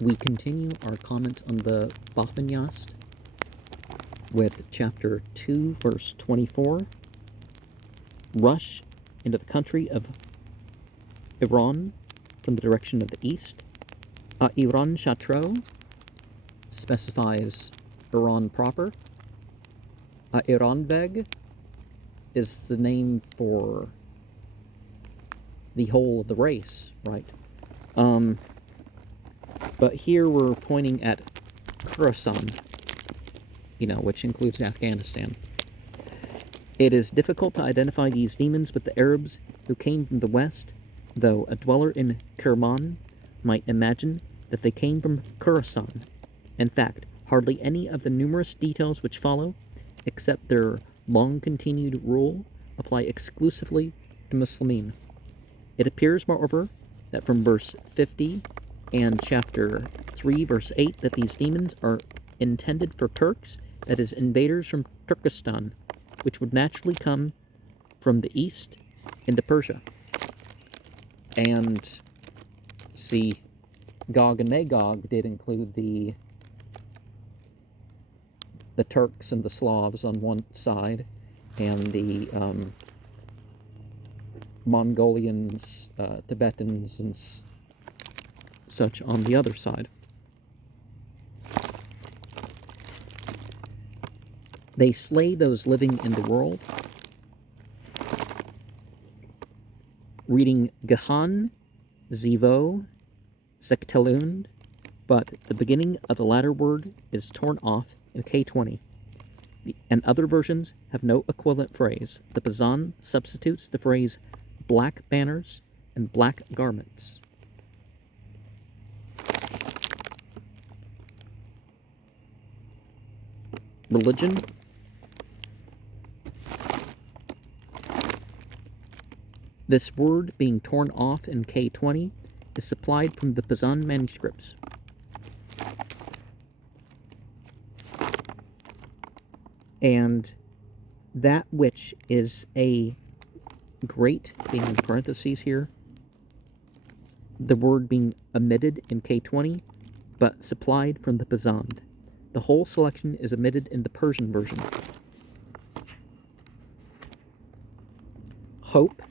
We continue our comment on the Bahman Yast with chapter 2, verse 24. Rush into the country of Iran from the direction of the east. Iran Chatro specifies Iran proper. Iranveg is the name for the whole of the race, right? But here we're pointing at Khorasan, which includes Afghanistan. It is difficult to identify these demons with the Arabs who came from the west, though a dweller in Kerman might imagine that they came from Khorasan. In fact, hardly any of the numerous details which follow, except their long-continued rule, apply exclusively to Muslimin. It appears, moreover, that from verse 50 and chapter 3, verse 8, that these demons are intended for Turks, that is, invaders from Turkestan, which would naturally come from the east into Persia. And see, Gog and Magog did include the Turks and the Slavs on one side, and the Mongolians, Tibetans, and such on the other side. They slay those living in the world. Reading Gehan, Zivo, Sektelund, but the beginning of the latter word is torn off in K20, and other versions have no equivalent phrase. The Bazan substitutes the phrase black banners and black garments. Religion. This word being torn off in K20 is supplied from the Bazan manuscripts. And that which is a great, being in parentheses here, the word being omitted in K20, but supplied from the Bazan. The whole selection is omitted in the Persian version. Hope.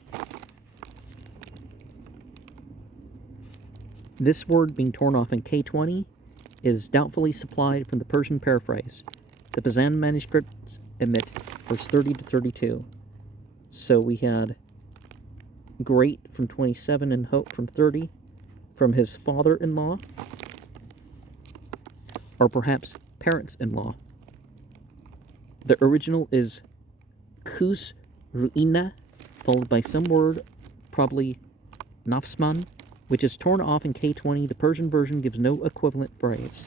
This word being torn off in K20 is doubtfully supplied from the Persian paraphrase. The Bazan manuscripts omit verse 30 to 32. So we had great from 27 and hope from 30, from his father-in-law, or perhaps parents-in-law. The original is kus ruina, followed by some word, probably nafsman, which is torn off in K20. The Persian version gives no equivalent phrase.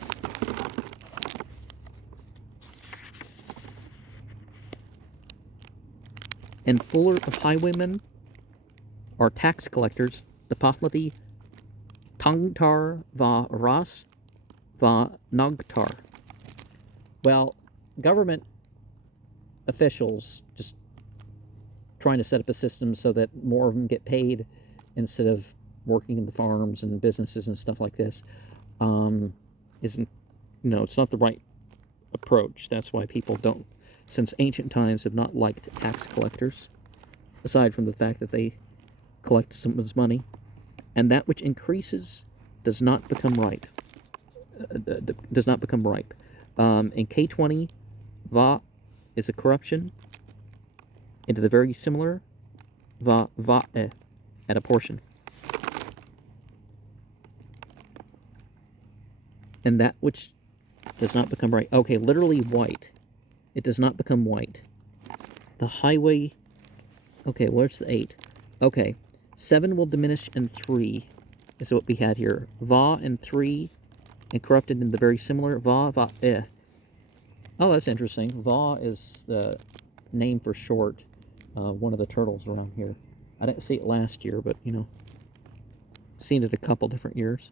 And fuller of highwaymen are tax collectors, the Pahlavi Tangtar va Ras va Nagtar. Well, government officials just trying to set up a system so that more of them get paid instead of working in the farms and businesses and stuff like this, isn't, it's not the right approach. That's why people don't, since ancient times, have not liked tax collectors, aside from the fact that they collect someone's money, and that which increases does not become right. Does not become ripe. In K20, va is a corruption into the very similar va at a portion. And that which does not become right. Okay, literally white. It does not become white. The highway. Okay, where's the 8? Okay, 7 will diminish and 3 is what we had here. Va and 3, and corrupted in the very similar va. Oh, that's interesting. Va is the name for short. One of the turtles around here. I didn't see it last year, but seen it a couple different years.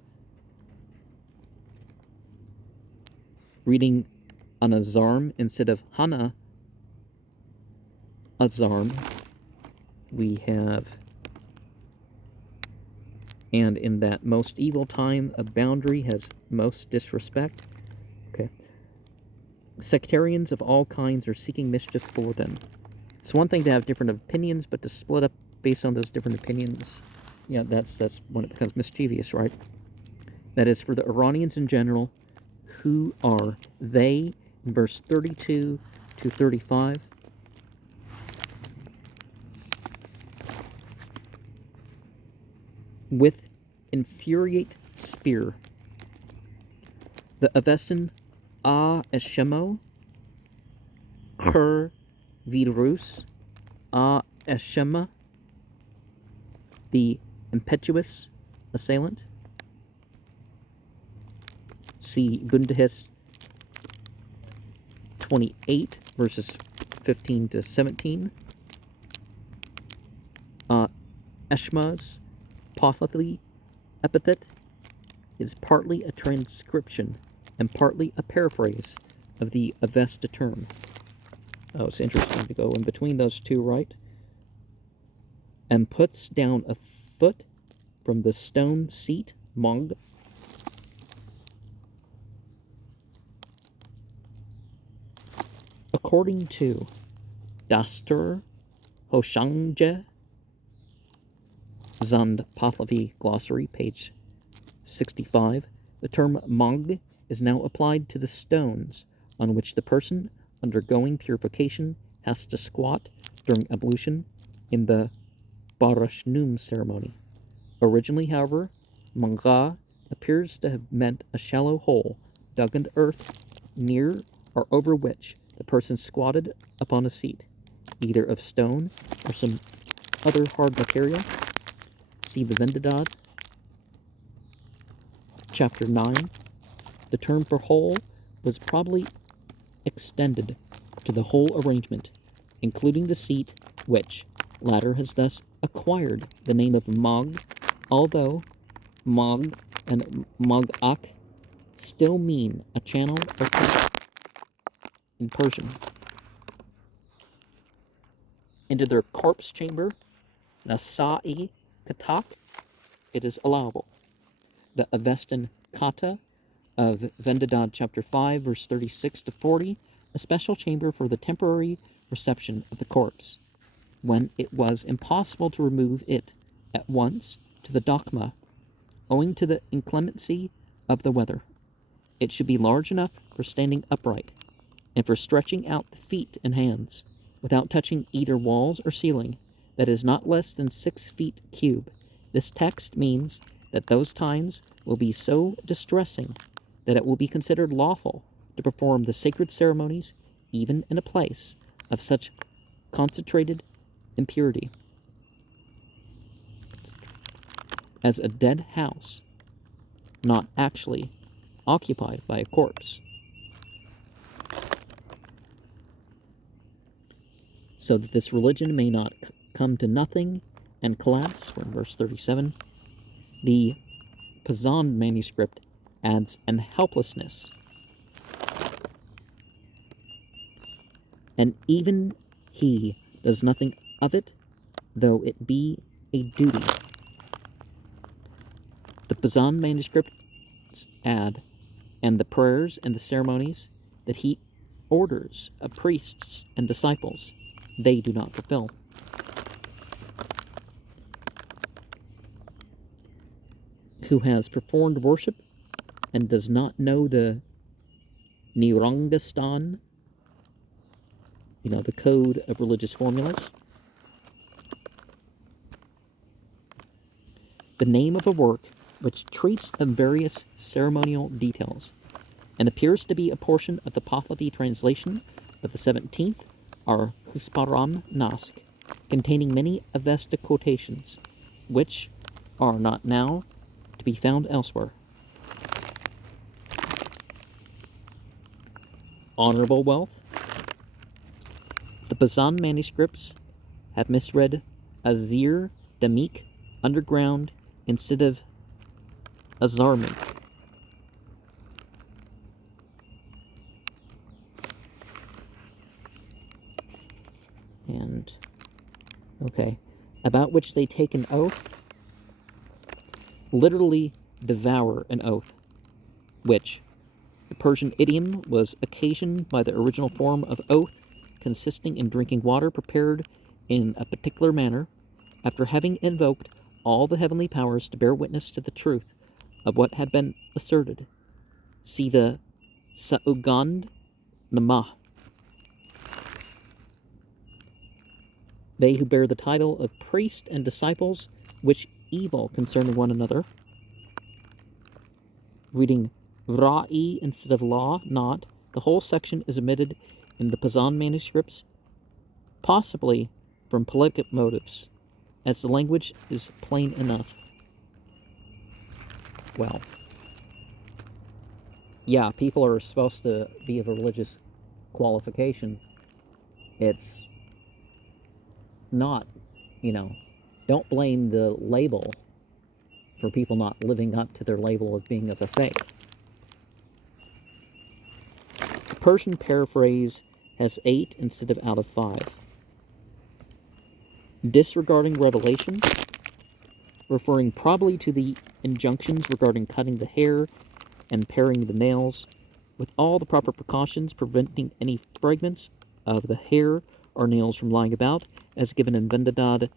Reading Anazarm instead of Hana Azarm, we have and in that most evil time a boundary has most disrespect. Okay. Sectarians of all kinds are seeking mischief for them. It's one thing to have different opinions, but to split up based on those different opinions, yeah, that's when it becomes mischievous, right? That is for the Iranians in general. Who are they? In verse 32 to 35. With infuriate spear. The Avestan A Eshemo, Her Virus, A Eshema, the impetuous assailant. See Bundehes 28, verses 15 to 17. Eshma's Pahlavi epithet is partly a transcription and partly a paraphrase of the Avesta term. Oh, it's interesting to go in between those two, right? And puts down a foot from the stone seat, Mong. According to Dastur Hoshangje Zand Pahlavi Glossary, page 65, the term Mong is now applied to the stones on which the person undergoing purification has to squat during ablution in the Barashnum ceremony. Originally, however, Manga appears to have meant a shallow hole dug in the earth near or over which the person squatted upon a seat, either of stone or some other hard material. See the Vendidad, chapter 9. The term for hole was probably extended to the whole arrangement, including the seat, which latter has thus acquired the name of Mog, although Mog and Mogak still mean a channel or tap in Persian. Into their corpse chamber, Nasa'i Katak, it is allowable. The Avestan Kata of Vendidad chapter 5, verse 36 to 40, a special chamber for the temporary reception of the corpse, when it was impossible to remove it at once to the Dakma, owing to the inclemency of the weather. It should be large enough for standing upright, and for stretching out the feet and hands, without touching either walls or ceiling, that is not less than 6 feet cube. This text means that those times will be so distressing that it will be considered lawful to perform the sacred ceremonies even in a place of such concentrated impurity as a dead house, not actually occupied by a corpse. So that this religion may not come to nothing and collapse, we're in verse 37, the Pazan manuscript adds an helplessness. And even he does nothing of it, though it be a duty. The Pazan manuscripts add, and the prayers and the ceremonies that he orders of priests and disciples, they do not fulfill. Who has performed worship and does not know the Nirangastan, the code of religious formulas, the name of a work which treats of various ceremonial details, and appears to be a portion of the Pahlavi translation of the 17th, are Husparam Nask, containing many Avesta quotations, which are not now to be found elsewhere. Honorable wealth. The Pazan manuscripts have misread Azir Damik, underground, instead of Azarmik. And, okay, about which they take an oath. literally devour an oath, which the Persian idiom was occasioned by the original form of oath, consisting in drinking water prepared in a particular manner, after having invoked all the heavenly powers to bear witness to the truth of what had been asserted. See the Sa'ugand Namah. They who bear the title of priest and disciples, which evil concerning one another, reading Ra'i instead of law, not. The whole section is omitted in the Pazan manuscripts, possibly from politic motives, as the language is plain enough. Well, yeah, people are supposed to be of a religious qualification. It's not, don't blame the label for people not living up to their label of being of the faith. The Persian paraphrase has 8 instead of out of 5. Disregarding revelation, referring probably to the injunctions regarding cutting the hair and paring the nails, with all the proper precautions preventing any fragments of the hair or nails from lying about, as given in Vendadad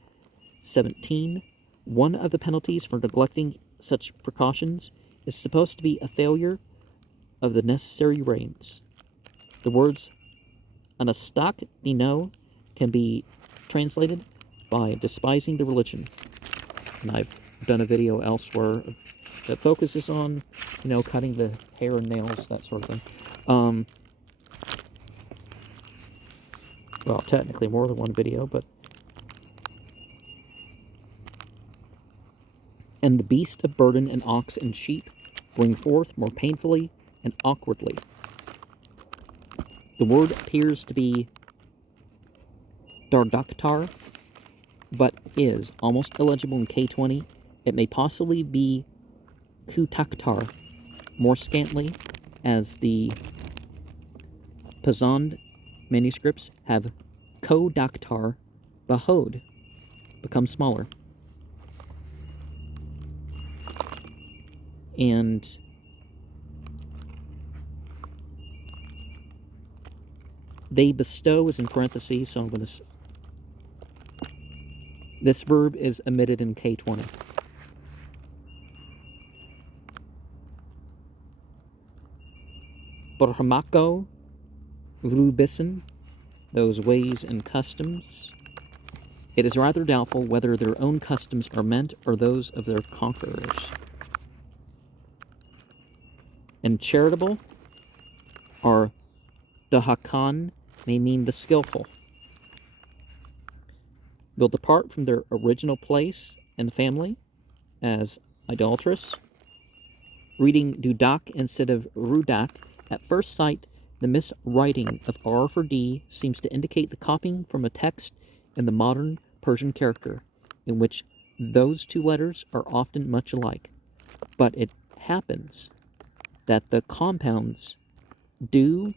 17. One of the penalties for neglecting such precautions is supposed to be a failure of the necessary rains. The words anastak dino can be translated by despising the religion. And I've done a video elsewhere that focuses on, cutting the hair and nails, that sort of thing. Well, technically more than one video, but... And the beast of burden and ox and sheep bring forth more painfully and awkwardly. The word appears to be Dardaktar, but is almost illegible in K20. It may possibly be Kutaktar, more scantly, as the Pazand manuscripts have Kodaktar Bahod, become smaller. And they bestow is in parentheses, so I'm going to... This verb is omitted in K20. Borhamako, Vrubisen, those ways and customs. It is rather doubtful whether their own customs are meant or those of their conquerors. And charitable, or dahakan, may mean the skillful. Will depart from their original place and family as idolatrous. Reading dudak instead of rudak, at first sight, the miswriting of R for D seems to indicate the copying from a text in the modern Persian character, in which those two letters are often much alike. But it happens that the compounds du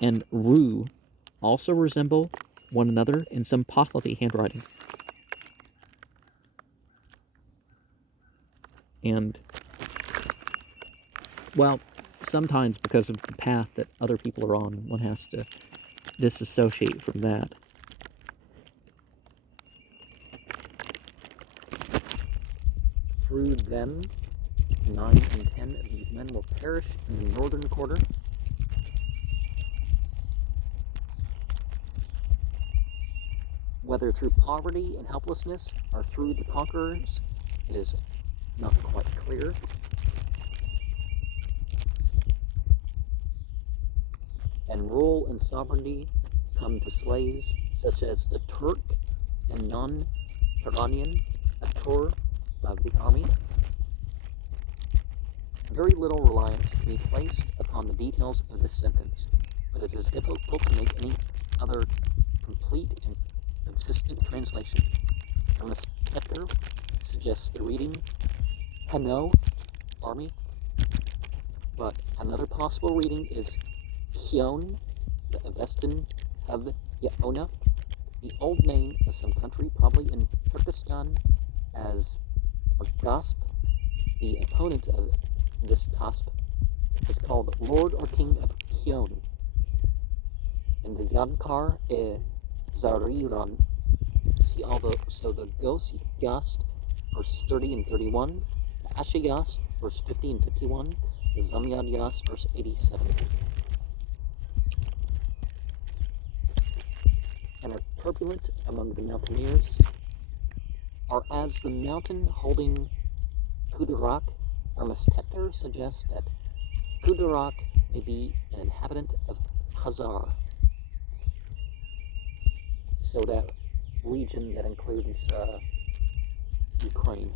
and ru also resemble one another in some Pahlavi handwriting. And, well, sometimes because of the path that other people are on, one has to disassociate from that. Through them, 9 and 10 of these men will perish in the northern quarter. Whether through poverty and helplessness or through the conquerors, it is not quite clear. And rule and sovereignty come to slaves such as the Turk and non-Turanian actor of the army. Very little reliance can be placed upon the details of this sentence, but it is difficult to make any other complete and consistent translation. Unless Kepler suggests the reading Hano, army, but another possible reading is Hyon, the Avestan of Yaona, the old name of some country, probably in Turkestan, as Gasp, The opponent of this Tasp is called Lord or King of Kyon. And the Yadkar Zariran. See also the Ghost Yast, verses 30 and 31, the Asha Yast, verse 50 and 51, the Zamyad Yast, verse 87. And are turbulent among the mountaineers, are as the mountain holding Kudarak. Our Mestetter suggests that Kudarak may be an inhabitant of Khazar. So that region that includes Ukraine.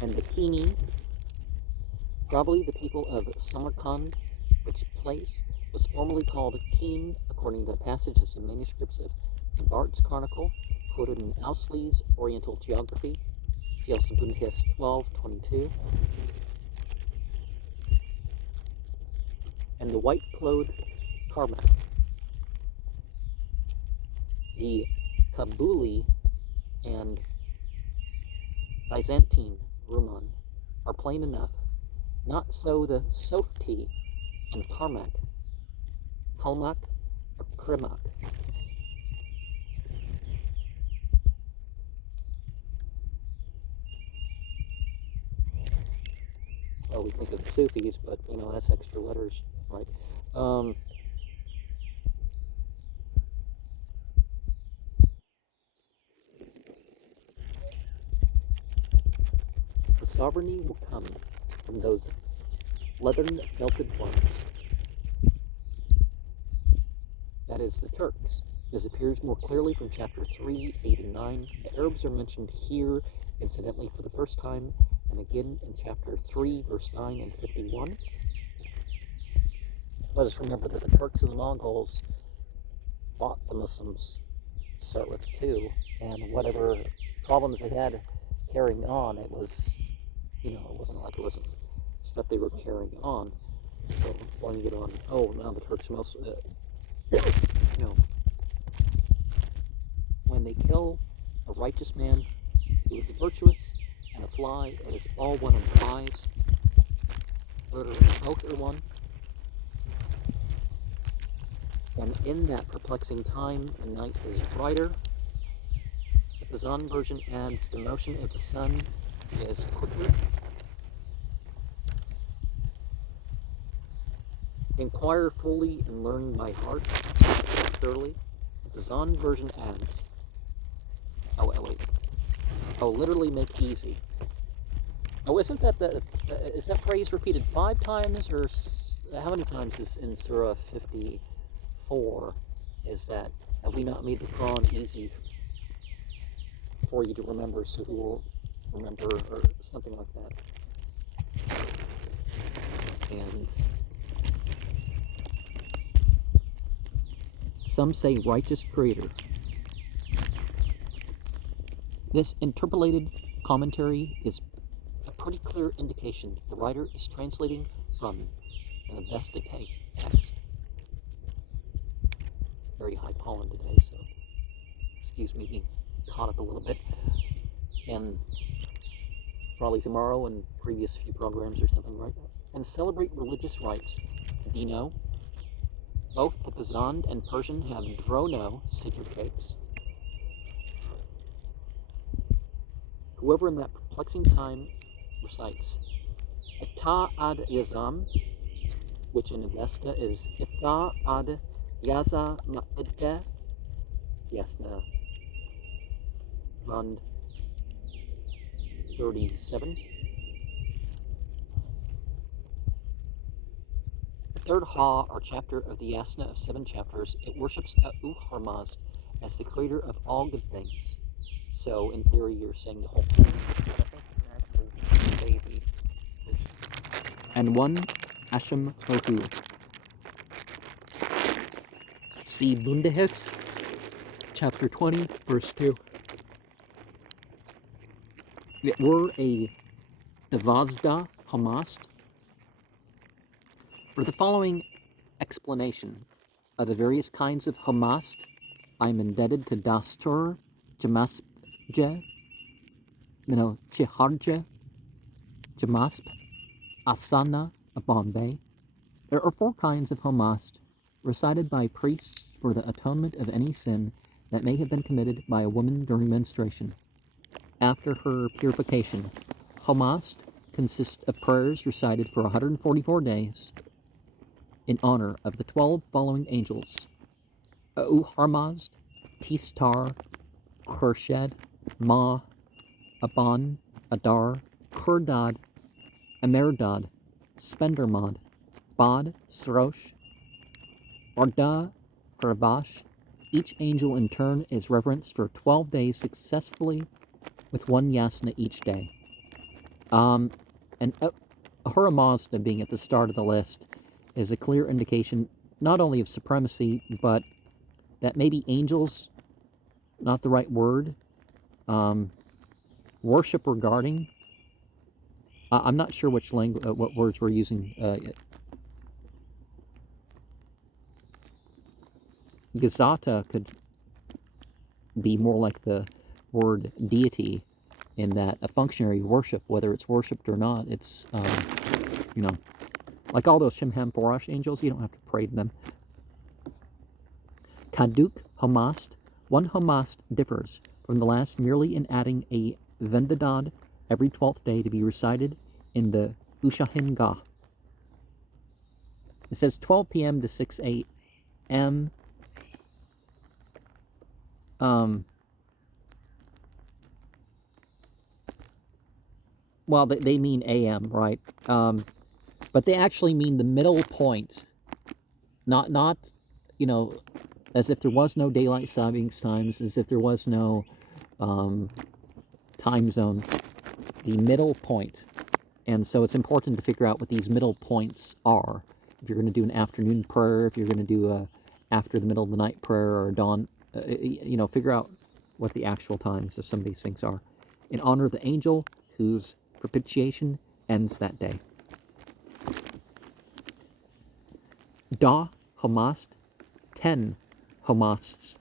And the Kini, probably the people of Samarkand, which place was formerly called Keen, according to the passages and manuscripts of the Bart's Chronicle, quoted in Ousley's Oriental Geography. See also Bundes 12:22. And the white-clothed Karmak. The Kabuli and Byzantine Ruman are plain enough. Not so the Softi and Karmak, Kalmak, or Krimak. Well, we think of the Sufis, but that's extra letters, right? The sovereignty will come from those leathern belted ones. That is, the Turks. This appears more clearly from chapter 3, 8, and 9. The Arabs are mentioned here, incidentally, for the first time, and again in chapter 3, verse 9 and 51. Let us remember that the Turks and the Mongols fought the Muslims to start with too, and whatever problems they had carrying on, it was, it wasn't like it wasn't stuff they were carrying on. So why don't you get on? Oh, now the Turks most, when they kill a righteous man who is virtuous and a fly, it is all one of his eyes. Literally, both are one. And in that perplexing time, the night is brighter. The Bazan version adds the motion of the sun is quicker. Inquire fully and learn by heart thoroughly. The Bazan version adds, literally make easy. Oh, isn't that is that phrase repeated 5 times, or how many times is in Surah 54? Is that, have we not made the Quran easy for you to remember, so you will remember, or something like that? And some say righteous creator. This interpolated commentary is a pretty clear indication that the writer is translating from an Avesta text. Very high pollen today, so excuse me being caught up a little bit. And probably tomorrow and previous few programs or something, right? And celebrate religious rites. Do you know? Both the Bazan and Persian have Drono Siddur cakes. Whoever in that perplexing time recites Ita ad Yazam, which in Avesta is Ita ad Yaza Ma'idda, Yasna Vand 37. The third Ha, or chapter of the Yasna of 7 chapters, it worships Hormazd as the creator of all good things. So, in theory, you're saying the whole thing. And one Hashem Hohu. See Bundes, chapter 20, verse 2. It were a Devazda Hamast. For the following explanation of the various kinds of Hamast, I am indebted to Dastur Jamasje, Chiharja, Jamasp, Asana, Bombay. There are 4 kinds of homast recited by priests for the atonement of any sin that may have been committed by a woman during menstruation. After her purification, homast consists of prayers recited for 144 days in honor of the 12 following angels: Uharmazd, Tistar, Khurshid, Ma, Aban, Adar, Khurdad, Amerdad, Spendermad, Bod, Srosh, Arda, Kravash. Each angel in turn is reverenced for 12 days successfully with 1 yasna each day. And Ahura Mazda being at the start of the list is a clear indication not only of supremacy, but that maybe angels, not the right word, worship regarding. I'm not sure which language, what words we're using. Gazata could be more like the word deity, in that a functionary worship, whether it's worshipped or not, it's, like all those Shimham Borash angels, you don't have to pray to them. Kaduk Homast. 1 Homast differs from the last merely in adding a Vendadad every 12th day to be recited in the Ushahin Gah. It says 12 p.m. to 6 a.m. Well, they mean a.m., right? But they actually mean the middle point, not as if there was no daylight savings times, as if there was no time zones, the middle point. And so it's important to figure out what these middle points are. If you're going to do an afternoon prayer, if you're going to do a after the middle of the night prayer or dawn, figure out what the actual times of some of these things are, in honor of the angel whose propitiation ends that day. Da Homast, 10 Homasts,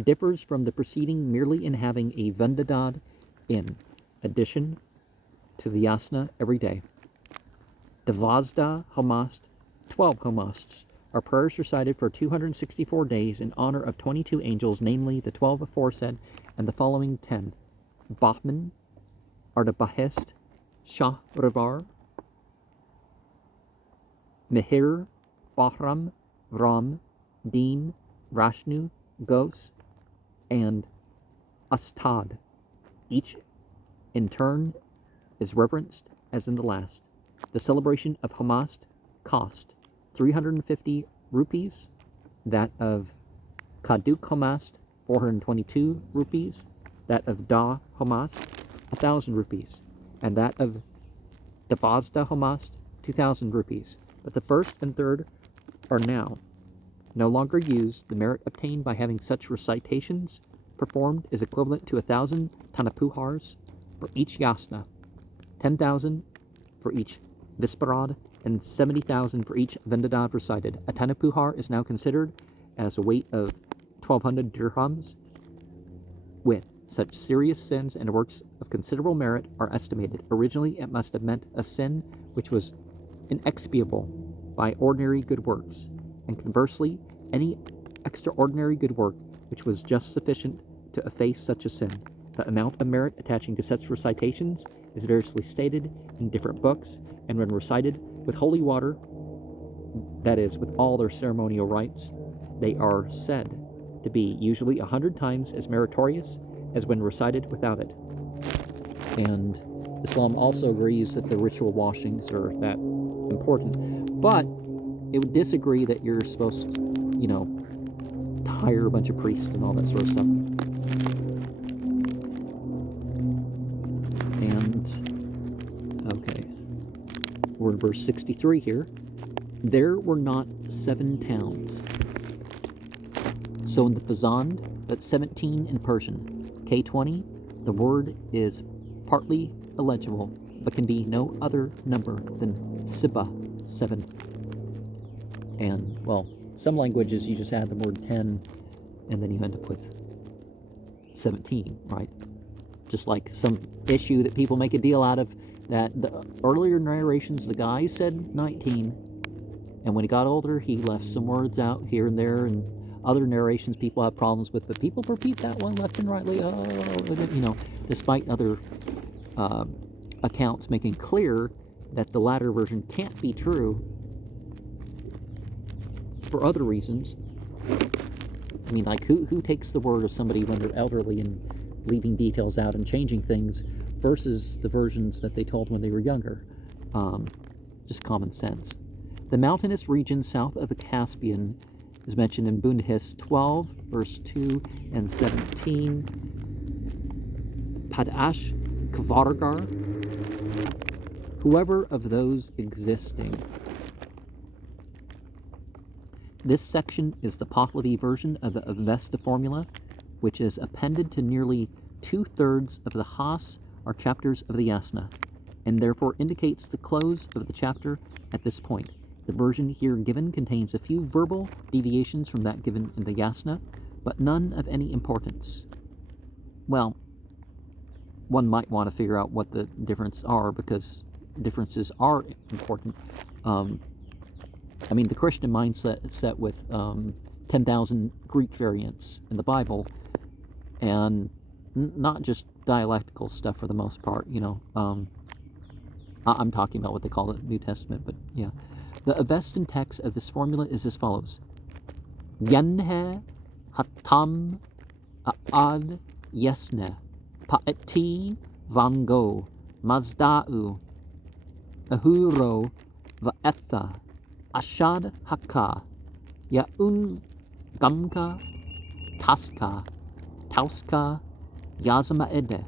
differs from the preceding merely in having a Vendadad in addition to the yasna every day. Devazda Homast, 12 Homasts, are prayers recited for 264 days in honor of 22 angels, namely the 12 aforesaid and the following 10: Bahman, Ardabahest, Shahrivar, Mihir, Bahram, Ram, Deen, Rashnu, Gos, and Astad. Each, in turn, is reverenced as in the last. The celebration of Homast cost 350 rupees, that of Kaduk Homast 422 rupees, that of Da Homast 1,000 rupees, and that of Devazda Homast 2,000 rupees. But the first and third are now no longer used. The merit obtained by having such recitations performed is equivalent to 1,000 tanapuhars for each yasna, 10,000 for each visparad, and 70,000 for each vendadad recited. A tanapuhar is now considered as a weight of 1,200 dirhams. With such serious sins and works of considerable merit are estimated. Originally, it must have meant a sin which was inexpiable by ordinary good works, and conversely, any extraordinary good work which was just sufficient to efface such a sin. The amount of merit attaching to such recitations is variously stated in different books, and when recited with holy water, that is, with all their ceremonial rites, they are said to be usually 100 times as meritorious as when recited without it. And Islam also agrees that the ritual washings are that important, but it would disagree that you're supposed to, hire a bunch of priests and all that sort of stuff. And, okay, we're in verse 63 here. There were not 7 towns. So in the Pazand, that's 17 in Persian. K20, the word is partly illegible, but can be no other number than Sibba, 7. And, well, some languages you just add the word 10, and then you end up with 17, right? just like some issue that people make a deal out of, that the earlier narrations, the guy said 19, and when he got older, he left some words out here and there, and other narrations people have problems with, but people repeat that one left and rightly, despite other accounts making clear that the latter version can't be true for other reasons. I mean, like, who takes the word of somebody when they're elderly and leaving details out and changing things versus the versions that they told when they were younger? Just common sense. The mountainous region south of the Caspian is mentioned in Bundhis 12, verse 2 and 17. Padash Kvargar, whoever of those existing. This section is the Pahlavi version of the Avesta formula, which is appended to nearly 2/3 of the Has, or chapters of the Yasna, and therefore indicates the close of the chapter at this point. The version here given contains a few verbal deviations from that given in the Yasna, but none of any importance. Well, one might want to figure out what the differences are, because differences are important. I mean, the Christian mindset is set with 10,000 Greek variants in the Bible, and not just dialectical stuff for the most part, I'm talking about what they call the New Testament, but yeah. The Avestan text of this formula is as follows. Yenhe hatam aad yesne paeti vango mazda'u ahuro va'etha ashad haka ya'un gamka taska tauska yazamaede.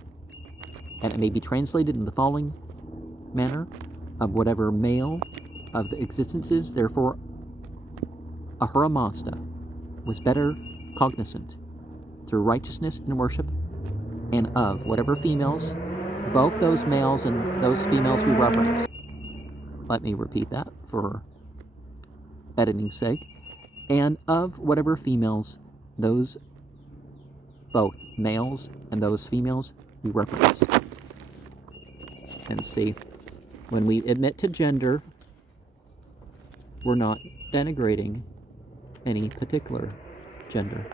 And it may be translated in the following manner: of whatever male of the existences, therefore Ahura Mazda was better cognizant through righteousness and worship, and of whatever females, both those males and those females we reference. Let me repeat that for editing's sake. And of whatever females, those both males and those females we reference. And see, when we admit to gender, we're not denigrating any particular gender.